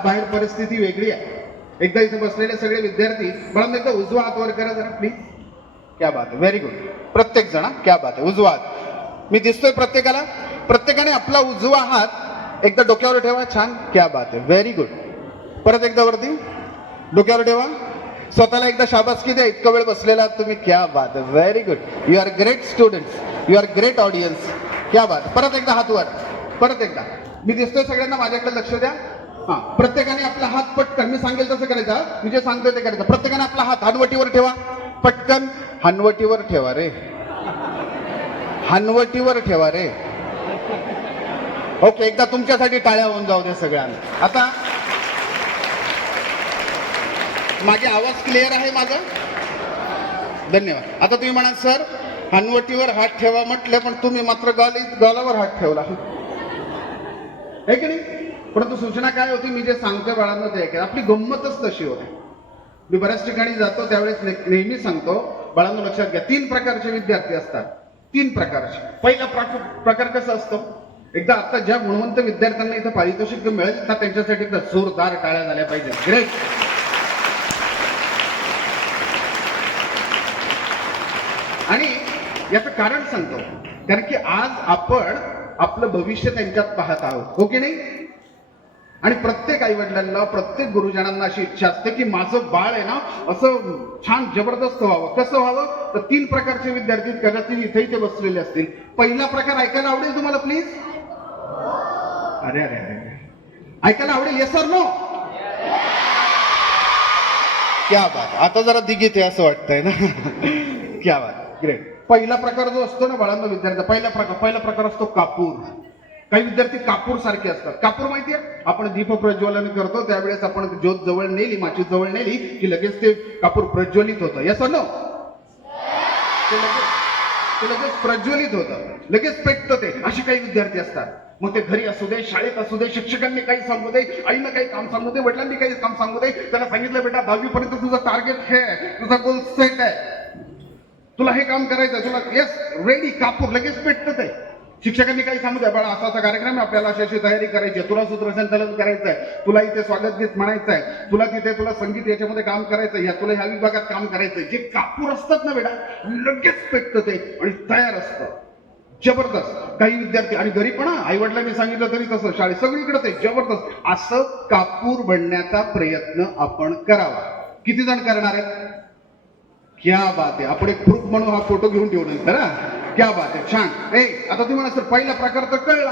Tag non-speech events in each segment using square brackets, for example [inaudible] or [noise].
आत बाहेर परिस्थिती वेगळी आहे. एकदा इथे बसलेले सगळे विद्यार्थी म्हणून एकदा उजवा हात वर करा जरा प्लीज क्या बात आहे. व्हेरी गुड प्रत्येक जण क्या बात आहे. उजवा हात. मी दिसतोय प्रत्येकाला. प्रत्येकाने आपला उजवा हात एकदा डोक्यावर ठेवा. छान. क्या बात आहे. व्हेरी गुड परत एकदा वरती. डोक्यावर ठेवा. स्वतःला एकदा शाबासकी द्या. इतका वेळ बसलेला आहात तुम्ही. क्या बात आहे. Very good you are great students you are great audience क्या बात परत एकदा हात वर. परत एकदा. मी दिसतोय सगळ्यांना. माझ्याकडे लक्ष द्या. हा. प्रत्येकाने आपला हात पटकन मी सांगेल तसं करायचं मी जे सांगतोय ते करायचं. प्रत्येकाने आपला हात हनवटीवर ठेवा. पटकन हनवटीवर ठेवा रे. हनवटीवर ठेवा रे. ओके एकदा तुमच्यासाठी टाळ्या होऊन जाऊ दे सगळ्यांना. आता माझे आवाज क्लिअर आहे माझा? धन्यवाद. आता तुम्ही म्हणाल सर हनवटीवर हात ठेवा म्हटले पण तुम्ही मात्र गाली गालावर हात ठेवला. आहे की नाही? परंतु सूचना काय होती? मी जे सांगतोय बाळांना ते ऐका. आपली गंमतच तशी होते. मी बऱ्याच ठिकाणी जातो त्यावेळेस नेहमी सांगतो बाळांना लक्षात घ्या तीन प्रकारचे विद्यार्थी असतात. तीन प्रकारचे. पहिला प्रकार कसा असतो? एकदा आता ज्या गुणवंत विद्यार्थ्यांना इथं पारितोषिक मिळेल ना त्यांच्यासाठी एकदा जोरदार टाळ्या झाल्या पाहिजेत. ग्रेट आणि याचं कारण सांगतो. कारण की आज आपण आपलं भविष्य त्यांच्यात पाहत आहोत. हो की नाही? आणि प्रत्येक आई वडिलांना प्रत्येक गुरुजनांना अशी इच्छा असते की माझं बाळ आहे ना असं छान जबरदस्त व्हावं. कसं व्हावं? तर तीन प्रकारचे विद्यार्थी कदाचित इथे इथे बसलेले असतील. पहिला प्रकार ऐकायला आवडेल तुम्हाला प्लीज अरे अरे अरे अरे. ऐकायला आवडेल? येस सर नो क्या बात. आता जरा दिगीत आहे असं वाटतंय ना. क्या बात. ग्रेट पहिला प्रकार जो असतो ना बाळांना विद्यार्थी पहिला प्रकार पहिला प्रकार असतो कापूर. काही विद्यार्थी कापूर सारखे असतात. कापूर माहितीये? आपण दीप प्रज्वलन करतो त्यावेळेस आपण ज्योत जवळ नेली माची जवळ नेली की लगेच ते कापूर प्रज्वलित होतं. या नो ते लगेच ते लगेच प्रज्वलित होतं. लगेच पेटतं ते. असे काही विद्यार्थी असतात. मग ते घरी असू दे शाळेत असू दे शिक्षकांनी काही सांगू दे आईनं काही काम सांगू दे वडिलांनी काही काम सांगू दे त्याला सांगितलं बेटा दहावी पर्यंत तुझं टार्गेट हे आहे. तुझा गोल सेट आहे. तुला हे काम करायचं तुला येस रेडी कापूर. लगेच पेटतं ते. शिक्षकांनी काही सांगू द्या बाळा असा असा कार्यक्रम आहे आपल्याला अशी अशी तयारी करायची आहे तुला सूत्रसंचालन करायचं आहे तुला इथे स्वागत गीत म्हणायचं आहे तुला तिथे तुला संगीत याच्यामध्ये काम करायचं आहे, या तुला ह्या विभागात काम करायचंय जे कापूर असतात ना बेटा लगेच पेटतं ते आणि तयार असतं. जबरदस्त. काही विद्यार्थी आणि घरी पण आई वडिलांनी सांगितलं तरी तसं शाळेत सगळीकडे ते जबरदस्त. असं कापूर बनण्याचा प्रयत्न आपण करावा. किती जण करणार आहेत? क्या बात आहे. आपण एक प्रूफ म्हणून हा फोटो घेऊन ठेवू नंतर क्या बात आहे छान. ए आता तुम्ही म्हणा सर पहिला प्रकार तर कळला.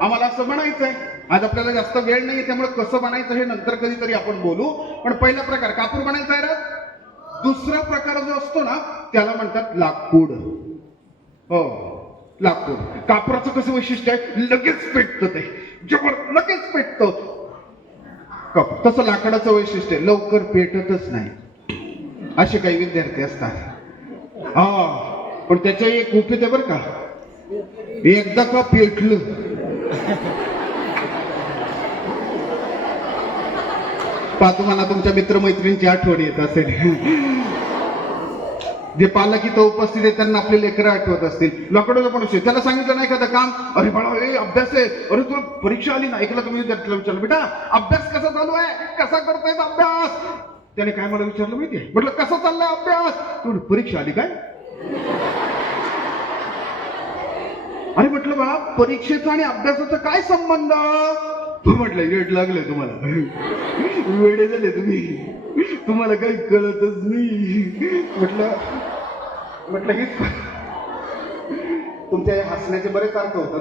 आम्हाला असं म्हणायचंय. आज आपल्याला जास्त वेळ नाही त्यामुळे कसं बनायचं हे नंतर कधीतरी आपण बोलू. पण पहिला प्रकार कापूर बनायचा आहे रे दुसरा प्रकार जो असतो ना त्याला म्हणतात लाकूड. हो लाकूड. कापराचं कसं वैशिष्ट्य आहे? लगेच पेटतं ते. जबर लगेच पेटतं. कप- तसं लाकडाचं वैशिष्ट्य आहे. लवकर पेटतच नाही. असे काही विद्यार्थी असतात. हा. पण त्याच्या एक गुपित आहे बरं का. एकदा का पेटलं. पहा तुम्हाला तुमच्या मित्रमैत्रिणींची आठवण येत असेल. जे पालक इथं उपस्थित आहे त्यांना आपले लेकरं आठवत असतील. लाकडाला पण असेल त्याला सांगितलं नाही का काम? अरे बाळा ए अभ्यास आहे. अरे तुला परीक्षा आली ना? ऐकलं तुम्ही त्यातलं विचारलं बेटा अभ्यास कसा चालू आहे? कसा करतोय अभ्यास? त्याने काय मला विचारलं माहितीये? म्हटलं कसा चाललाय अभ्यास? तुला परीक्षा आली काय? म्हटलं बा परीक्षेचा आणि अभ्यासाचा काय संबंध? तू म्हटलं रेट लागले तुम्हाला. वेडे झाले तुम्ही. तुम्हाला काही कळतच नाही. म्हटलं म्हटलं हेच तुमच्या हसण्याचे बरेच अर्थ होतात.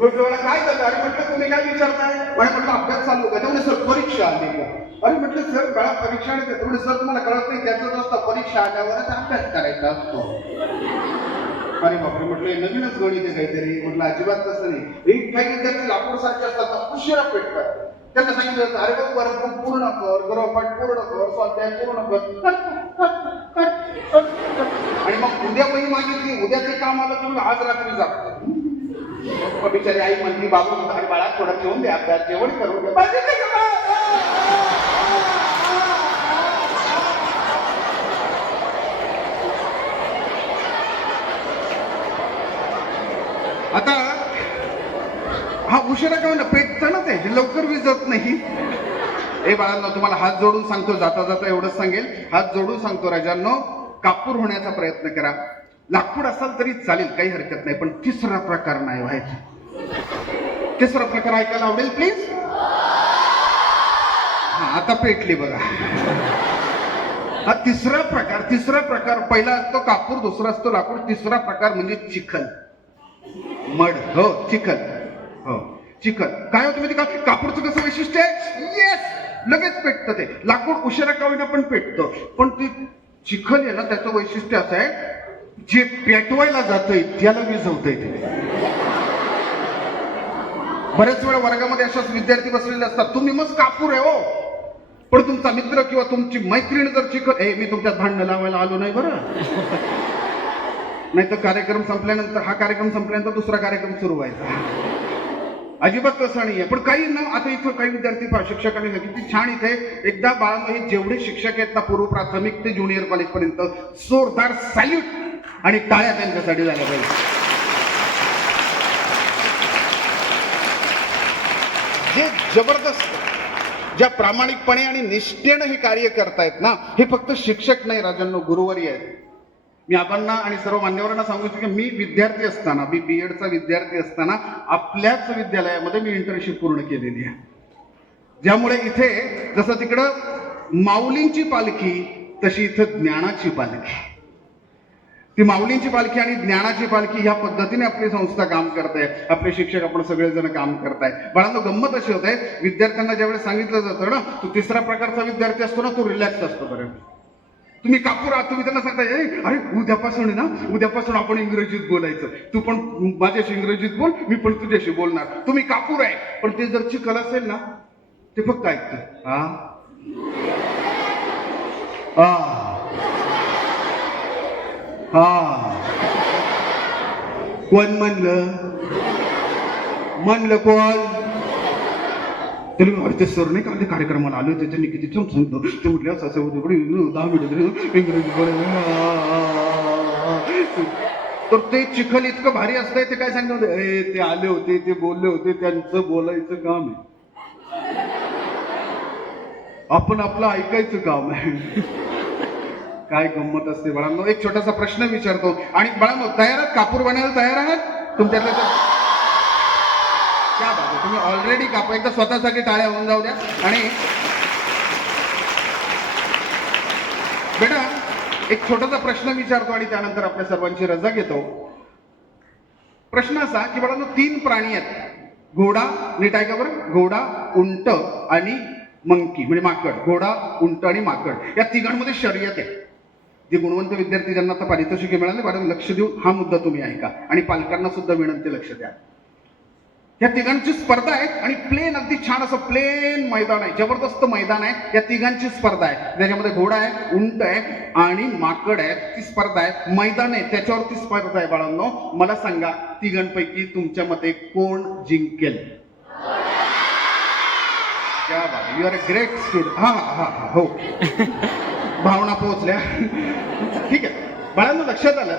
म्हटलं मला काय झालं अरे म्हटलं तुम्ही काय विचारताय? मला म्हटलं अभ्यास चालू का त्यामुळे सर परीक्षा आली का? अरे म्हटलं सर बाळा परीक्षा आणि तेवढे सर तुम्हाला कळत नाही. त्याचं असतं परीक्षा आल्यावरच अभ्यास करायचा असतो. अरे बापरे म्हटलं नवीनच गणित आहे काहीतरी. म्हटलं अजिबात तसं नाही. एक काही विद्यार्थी लाकूड सारखे असतात उशिरा पेटतात. त्यांना सांगितलं अरे बघ वर्ग पूर्ण कर गृहपाठ पूर्ण कर स्वाध्याय पूर्ण कर. आणि मग उद्या वही मागितली उद्या ते काम आलं तुम्ही आज रात्री जातो मग बिचारी आई म्हणली बाबू अरे बाळा थोडं ठेवून द्या अभ्यास जेवण करून द्या. आता हा उशिरा का ना पेटतं ना ते लवकर विजत नाही. ए बाळांनो तुम्हाला हात जोडून सांगतो जाता जाता एवढंच सांगेल. हात जोडून सांगतो राजांनो कापूर होण्याचा प्रयत्न करा. लाकूड असाल तरी चालेल काही हरकत नाही पण तिसरा प्रकार नाही व्हायचा. तिसरा प्रकार ऐकायला आवडेल प्लीज हा आता पेटली बघा. हा तिसरा प्रकार तिसरा प्रकार पहिला असतो कापूर दुसरा असतो लाकूड तिसरा प्रकार म्हणजे चिखल. मड हो चिखल. हो चिखल. काय होतं माहिती का कापूरचं कसं वैशिष्ट्य आहे? येस लगेच पेटतं ते. लाकूड उशिरा का होईना पण पेटतं. पण ते चिखल आहे ना त्याचं वैशिष्ट्य असं आहे जे पेटवायला जातंय त्याला विजवतंय ते. बऱ्याच वेळा वर्गामध्ये अशाच विद्यार्थी बसलेले असतात. तुम्ही मस्त कापूर आहे हो. पण तुमचा मित्र किंवा तुमची मैत्रीण जर चिखल ए मी तुमच्यात भांडणं लावायला आलो नाही बरं. नाही तर कार्यक्रम संपल्यानंतर हा कार्यक्रम संपल्यानंतर दुसरा कार्यक्रम सुरू व्हायचा. अजिबात तसं नाहीये. पण काही ना आता इथं काही विद्यार्थी शिक्षकांनी सांगितलं किती छान इथे एकदा बाळांनो हे जेवढे शिक्षक आहेत ना पूर्व प्राथमिक ते ज्युनियर कॉलेजपर्यंत जोरदार सॅल्यूट आणि टाळ्या त्यांच्यासाठी झाल्या पाहिजे. जे जबरदस्त ज्या प्रामाणिकपणे आणि निष्ठेनं हे कार्य करतायत ना हे फक्त शिक्षक नाही राजांनो गुरुवारी आहेत. मी आपणना आणि सर्व मान्यवरांना सांगू इच्छितो की मी विद्यार्थी असताना मी बी एडचा विद्यार्थी असताना आपल्याच विद्यालयामध्ये मी इंटर्नशिप पूर्ण केलेली आहे. ज्यामुळे इथे जसं तिकडं माऊलींची पालखी तशी इथं ज्ञानाची पालखी. ती माऊलींची पालखी आणि ज्ञानाची पालखी ह्या पद्धतीने आपली संस्था काम करते. आपले शिक्षक आपण सगळेजण काम करताय बाळांनो गंमत अशी होत आहे विद्यार्थ्यांना ज्यावेळेस सांगितलं जातं ना तो तिसरा प्रकारचा विद्यार्थी असतो ना तो रिलॅक्स असतो बरं. तुम्ही कापूर आहात तुम्ही त्यांना सांगता अरे उद्यापासून आहे ना उद्यापासून आपण इंग्रजीत बोलायचं. तू पण माझ्याशी इंग्रजीत बोल मी पण तुझ्याशी बोलणार. तुम्ही कापूर आहे पण ते जर चिखल असेल ना ते फक्त ऐकतं हा आ. हा कोण म्हणलं म्हणलं कोण तरी मी सर नाही का ते कार्यक्रमाला आले होते त्यांनी किती छान सांगतो ते म्हटले असं असं होतं दहा मिनिट तर ते चिखल इतकं भारी असतंय ते काय सांगत होते "ए, ते आले होते ते बोलले होते त्यांचं बोलायचं काम आहे आपण आपलं ऐकायचं काम आहे काय गंमत असते बाळांनो? एक छोटासा प्रश्न विचारतो. आणि बाळांनो तयार आहात कापूर बनायला तयार आहात? तुमच्यातल्या तर- क्या तुम्ही ऑलरेडी कापू. एकदा स्वतःसाठी टाळ्या होऊन जाऊ द्या. आणि बेटा एक छोटासा प्रश्न विचारतो आणि त्यानंतर आपल्या सर्वांची रजा घेतो. प्रश्न असा की बाळांनो तीन प्राणी आहेत. घोडा नीट आहे का बरं? घोडा उंट आणि मंकी म्हणजे माकड. घोडा उंट आणि माकड. या तिघांमध्ये शर्यत आहे. जे गुणवंत विद्यार्थी ज्यांना आता पारितोषिके मिळाले मॅडम लक्ष देऊन हा मुद्दा तुम्ही ऐका. आणि पालकांना सुद्धा विनंती लक्ष द्या. या तिघांची स्पर्धा आहे आणि प्लेन अगदी छान असं प्लेन मैदान आहे. जबरदस्त मैदान आहे. या तिघांची स्पर्धा आहे. ज्याच्यामध्ये घोडा आहे उंट आहे आणि माकड आहे. ती स्पर्धा आहे. मैदान आहे. त्याच्यावरती स्पर्धा आहे बाळांनो. मला सांगा तिघांपैकी तुमच्या मते कोण जिंकेल? क्या you are a great student हा हा हा हो. भावना पोहोचल्या. ठीक आहे. बाळांना लक्षात आलं.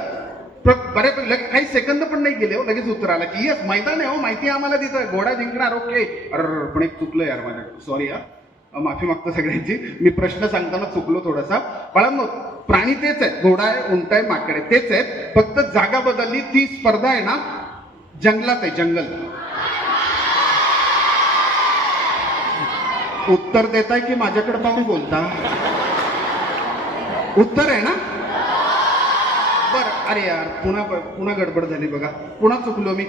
बऱ्याच बऱ्यापैकी काही सेकंद पण नाही गेले हो लगेच उत्तर आला की येस मैदान आहे हो माहिती आहे आम्हाला तिथं. घोडा जिंकणार ओके. अरे पण एक चुकलं यार माझ्या. सॉरी यार माफी मागतो सगळ्यांची. मी प्रश्न सांगताना चुकलो थोडासा. बाळांनो प्राणी तेच आहेत. घोडा आहे उंट आहे माकड आहे. तेच आहेत. फक्त जागा बदलली ती स्पर्धा आहे ना जंगलात आहे जंगल. उत्तर देताय की माझ्याकडे पाहून बोलता? उत्तर आहे ना? बर अरे यार पुन्हा पुन्हा गडबड झाली बघा. पुन्हा चुकलो मी.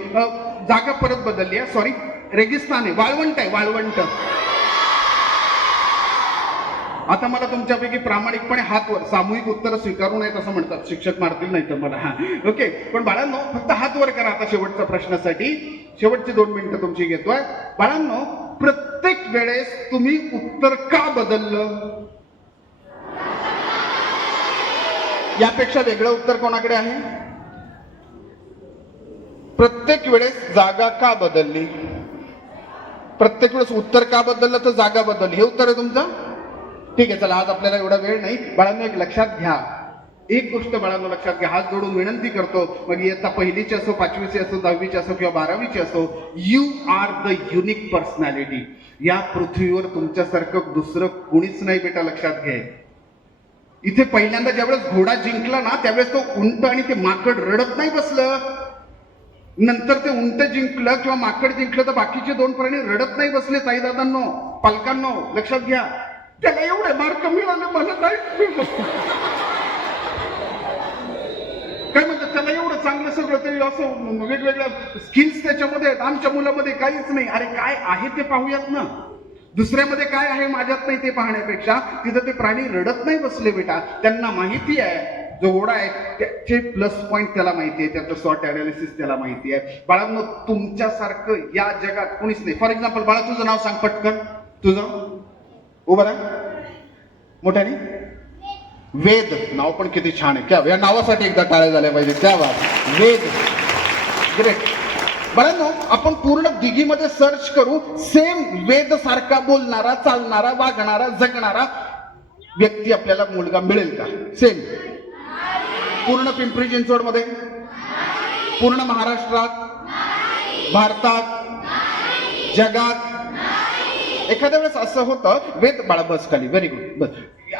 जागा परत बदलली आहे सॉरी रेगिस्तान आहे वाळवंट आहे वाळवंट. आता मला तुमच्यापैकी प्रामाणिकपणे हात वर सामूहिक उत्तर स्वीकारू नयेत असं म्हणतात. शिक्षक मारतील नाही तर मला. हा ओके पण बाळांनो फक्त हात वर करा आता शेवटच्या प्रश्नासाठी. शेवटची दोन मिनिटं तुमची घेतोय. बाळांनो प्रत्येक वेळेस तुम्ही उत्तर का बदललं? यापेक्षा वेगळं उत्तर कोणाकडे आहे? प्रत्येक वेळेस जागा का बदलली? प्रत्येक वेळेस उत्तर का बदललं तर जागा बदलली? हे उत्तर आहे तुमचं? ठीक आहे चला आज आपल्याला एवढा वेळ नाही. बाळांनो एक लक्षात घ्या. एक गोष्ट बाळांनो लक्षात घ्या. हात जोडून विनंती करतो. मग इयत्ता पहिलीची असो पाचवीची असो दहावीची असो किंवा बारावीची असो you are the unique personality या पृथ्वीवर तुमच्यासारखं दुसरं कुणीच नाही बेटा लक्षात घ्या इथे पहिल्यांदा ज्यावेळेस घोडा जिंकला ना त्यावेळेस तो उंट आणि ते माकड रडत नाही बसलं. नंतर ते उंट जिंकलं किंवा माकड जिंकलं तर बाकीचे दोन प्राणी रडत नाही बसले ताईदादांनो पालकांनो लक्षात घ्या. त्याला एवढे मार्क मिळाले मला नाही काय म्हणतात त्याला एवढं चांगलं सगळं तरी असं वेगवेगळ्या स्किल्स त्याच्यामध्ये आहेत. आमच्या मुलामध्ये काहीच नाही. अरे काय आहे ते पाहूयात ना. दुसऱ्यामध्ये काय आहे माझ्यात नाही ते पाहण्यापेक्षा तिथं ते प्राणी रडत नाही बसले बेटा. त्यांना माहिती आहे जो ओढा आहे त्याचे प्लस पॉईंट त्याला माहिती आहे त्याचं शॉर्ट अनालिसिस त्याला माहिती आहे. बाळांनो तुमच्यासारखं या जगात कोणीच नाही. फॉर एक्झाम्पल बाळा तुझं नाव सांग पटकन. तुझं? उभं राहा. मोठ्याने? वेद. नाव पण किती छान आहे. क्या या नावासाठी एकदा टाळ्या झाल्या पाहिजे त्या वेद. ग्रेट बरं आपण पूर्ण दिघीमध्ये सर्च करू सेम वेद सारखा बोलणारा चालणारा वागणारा जगणारा व्यक्ती आपल्याला मुलगा मिळेल का? सेम पूर्ण पिंपरी चिंचवडमध्ये पूर्ण महाराष्ट्रात? भारतात? जगात? एखाद्या वेळेस असं होतं वेद बाळा बस खाली व्हेरी गुड बस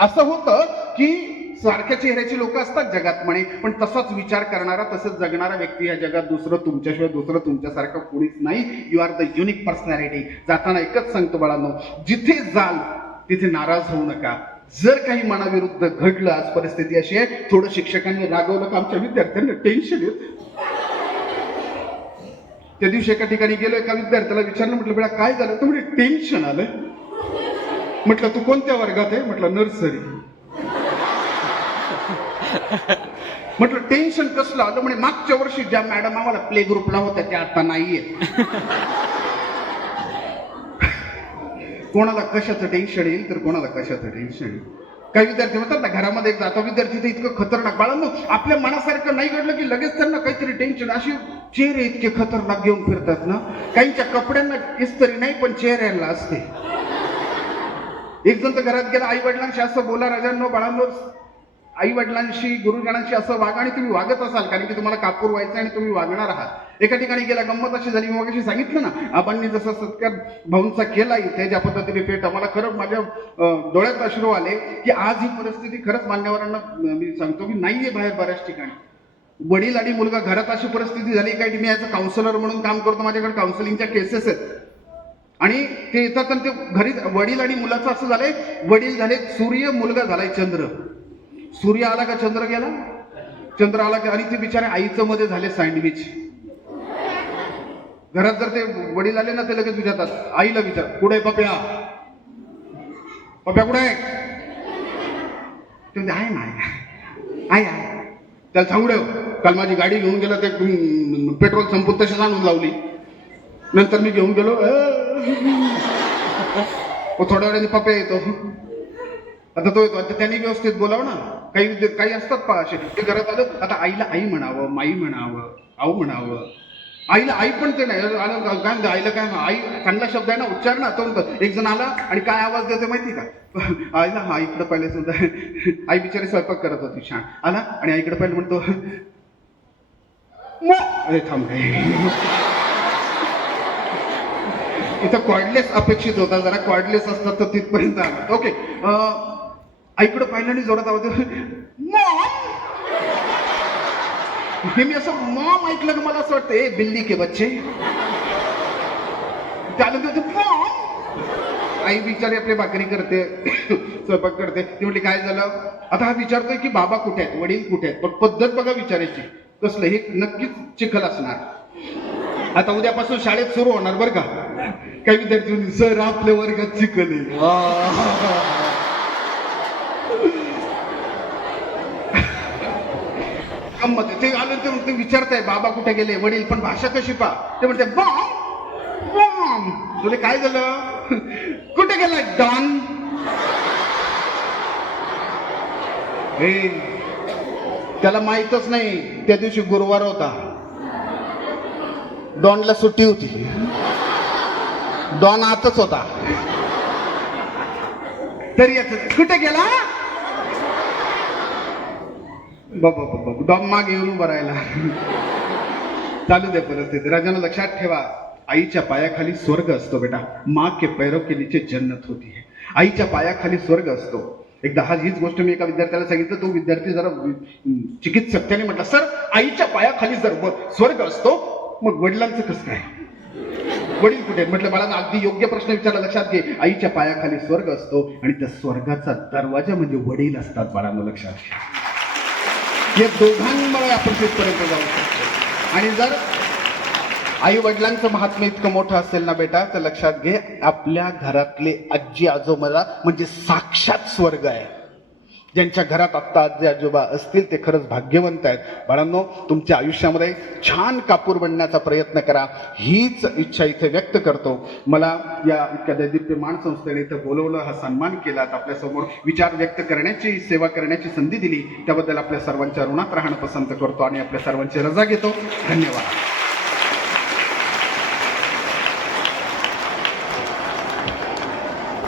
असं होतं की सारख्या चेहऱ्याची लोक असतात जगात म्हणे. पण तसाच विचार करणारा तसंच जगणारा व्यक्ती या जगात. दुसरं तुमच्याशिवाय दुसरं तुमच्यासारखं कोणीच नाही. You are the unique personality जाताना एकच सांगतो बाळांनो जिथे जाल तिथे नाराज होऊ नका. जर काही मनाविरुद्ध घडलं आज परिस्थिती अशी आहे थोडं शिक्षकांनी रागवलं का आमच्या विद्यार्थ्यांना टेन्शन येत. त्या दिवशी एका ठिकाणी गेलो एका विद्यार्थ्याला विचारलं म्हटलं बेळा काय झालं? तर म्हणजे टेन्शन आलं म्हटलं तू कोणत्या वर्गात आहे? म्हटलं नर्सरी. [laughs] म्हटलं टेन्शन कसलं आलं म्हणजे मागच्या वर्षी ज्या मॅडम आम्हाला प्ले ग्रुपला होत्या त्या आता नाहीये. [laughs] कोणाला कशाचं टेन्शन येईल तर कोणाला कशाचं टेन्शन येईल? काही विद्यार्थी म्हणतात ना घरामध्ये एक जातो विद्यार्थी तर इतकं खतरनाक बाळांनो आपल्या मनासारखं नाही घडलं की लगेच त्यांना काहीतरी टेन्शन अशी चेहरे इतके खतरनाक घेऊन फिरतात ना? काहींच्या कपड्यांना इस्तरी नाही पण चेहऱ्याला असते. एक जण तर घरात गेला आई वडिलांशी असं बोला राजांनो बाळांनो आई वडिलांशी गुरुजनांशी असं वागा आणि तुम्ही वागत असाल कारण की तुम्हाला कापूर व्हायचं आणि तुम्ही वागणार आहात. एका ठिकाणी गेला गंमत अशी झाली मी मगाशी सांगितलं ना आपण जसं सत्कार भाऊंचा केला इथे ज्या पद्धतीने पेट मला खरंच माझ्या डोळ्यात अश्रू आले की आज ही परिस्थिती खरंच मान्यवरांना मी सांगतो की नाहीये बाहेर बऱ्याच ठिकाणी. वडील आणि मुलगा घरात अशी परिस्थिती झाली काय मी याचं काउन्सिलर म्हणून काम करतो माझ्याकडे काउन्सिलिंगच्या केसेस आहेत. आणि ते येतात आणि ते घरी वडील आणि मुलाचं असं झालंय वडील झाले सूर्य मुलगा झालाय चंद्र. सूर्य आला का चंद्र गेला? चंद्र आला का? आणि ते बिचारे आईचं मध्ये झाले सँडविच घरात जर ते वडील आले ना ते लगेच विचारतात आईला विचार कुठे आहे पप्या? पप्या कुठे आहे? ते म्हणजे आहे ना आहे आहे त्याला सांगू रे काल माझी गाडी घेऊन गेला ते पेट्रोल संपून तशीच आणून लावली. नंतर मी घेऊन गेलो [laughs] थोड्या वेळाने पप्या येतो. आता तो आता त्यांनी व्यवस्थित बोलाव ना. काही काही असतात पा असे. ते घरात आलं. आता आईला आई म्हणावं माई म्हणावं आऊ म्हणावं. आईला आई पण ते नाही. आलं काय आईला काय आई चांगला शब्द आहे ना. उच्चार ना. तो एक जण आला आणि काय आवाज देते माहिती का? [laughs] आईला हा इकडं पहिले सुद्धा. [laughs] आई बिचारी स्वयंपाक करत होती. छान. आला आणि आईकडे पाहिलं म्हणतो अरे थांब [laughs] इथं कॉर्डलेस अपेक्षित होता. जरा कॉर्डलेस असतात तर तिथपर्यंत आला. ओके आईकडे पाहिलं आणि जोरात आवाज मॉम! हे मी असं मॉम ऐकलं की मला असं वाटतं ए बिल्ली के बच्चे. त्यानंतर मॉम! आई बिचारी आपली भाकरी करते स्वयंपाक करते. ती म्हटली काय झालं? आता हा विचारतोय की बाबा कुठे आहेत वडील कुठे आहेत? पण पद्धत बघा विचारायची. कसलं हे नक्कीच चिखल असणार. आता उद्यापासून शाळेत सुरू होणार बरं का. काही विद्यार्थी सर आपल्या वर्गात चिखल आहे. गंमत आहे. ते आलं ते विचारताय बाबा कुठे गेले? वडील पण भाषा कशी पा ते म्हणते बॉम बॉम तुला काय झालं? [laughs] कुठे गेलाय डॉन? हे त्याला माहीतच नाही. त्या दिवशी गुरुवार होता. डॉनला सुट्टी होती. डॉन आतच होता. तरी याच कुठे गेला? बाबा बाबा डॉम माग येऊन उभं राहिला चालू दे परिस्थिती. राजानं लक्षात ठेवा. आईच्या पायाखाली स्वर्ग असतो बेटा. माँ के पैरो के नीचे जन्नत होती. है आईच्या पायाखाली स्वर्ग असतो. एकदा हा हीच गोष्ट मी एका विद्यार्थ्याला सांगितलं. तो विद्यार्थी जरा चिकित्सक त्याने म्हटलं सर आईच्या पायाखाली जर स्वर्ग असतो मग वडिलांचं कसं काय? वडील कुठे म्हटलं मला अगदी योग्य प्रश्न विचारला. लक्षात घे. आईच्या पायाखाली स्वर्ग असतो आणि त्या स्वर्गाचा दरवाजा म्हणजे वडील असतात बाळांना लक्षात घ्या. या दोघांमुळे आपण तिथपर्यंत जाऊ शकतो. आणि जर आई वडिलांचं महात्म्य इतकं मोठं असेल ना बेटा तर लक्षात घे आपल्या घरातले आजी आजोबाला म्हणजे साक्षात स्वर्ग आहे. ज्यांच्या घरात आत्ता आजी आजोबा असतील ते खरंच भाग्यवंत आहेत. बाळांनो तुमच्या आयुष्यामध्ये छान कापूर बनण्याचा प्रयत्न करा. हीच इच्छा इथे व्यक्त करतो. मला या इतक्या दैदिप्यमान संस्थेने इथं बोलवलं हा सन्मान केला. आपल्यासमोर विचार व्यक्त करण्याची सेवा करण्याची संधी दिली. त्याबद्दल आपल्या सर्वांच्या ऋणात राहणं पसंत करतो आणि आपल्या सर्वांची रजा घेतो. धन्यवाद.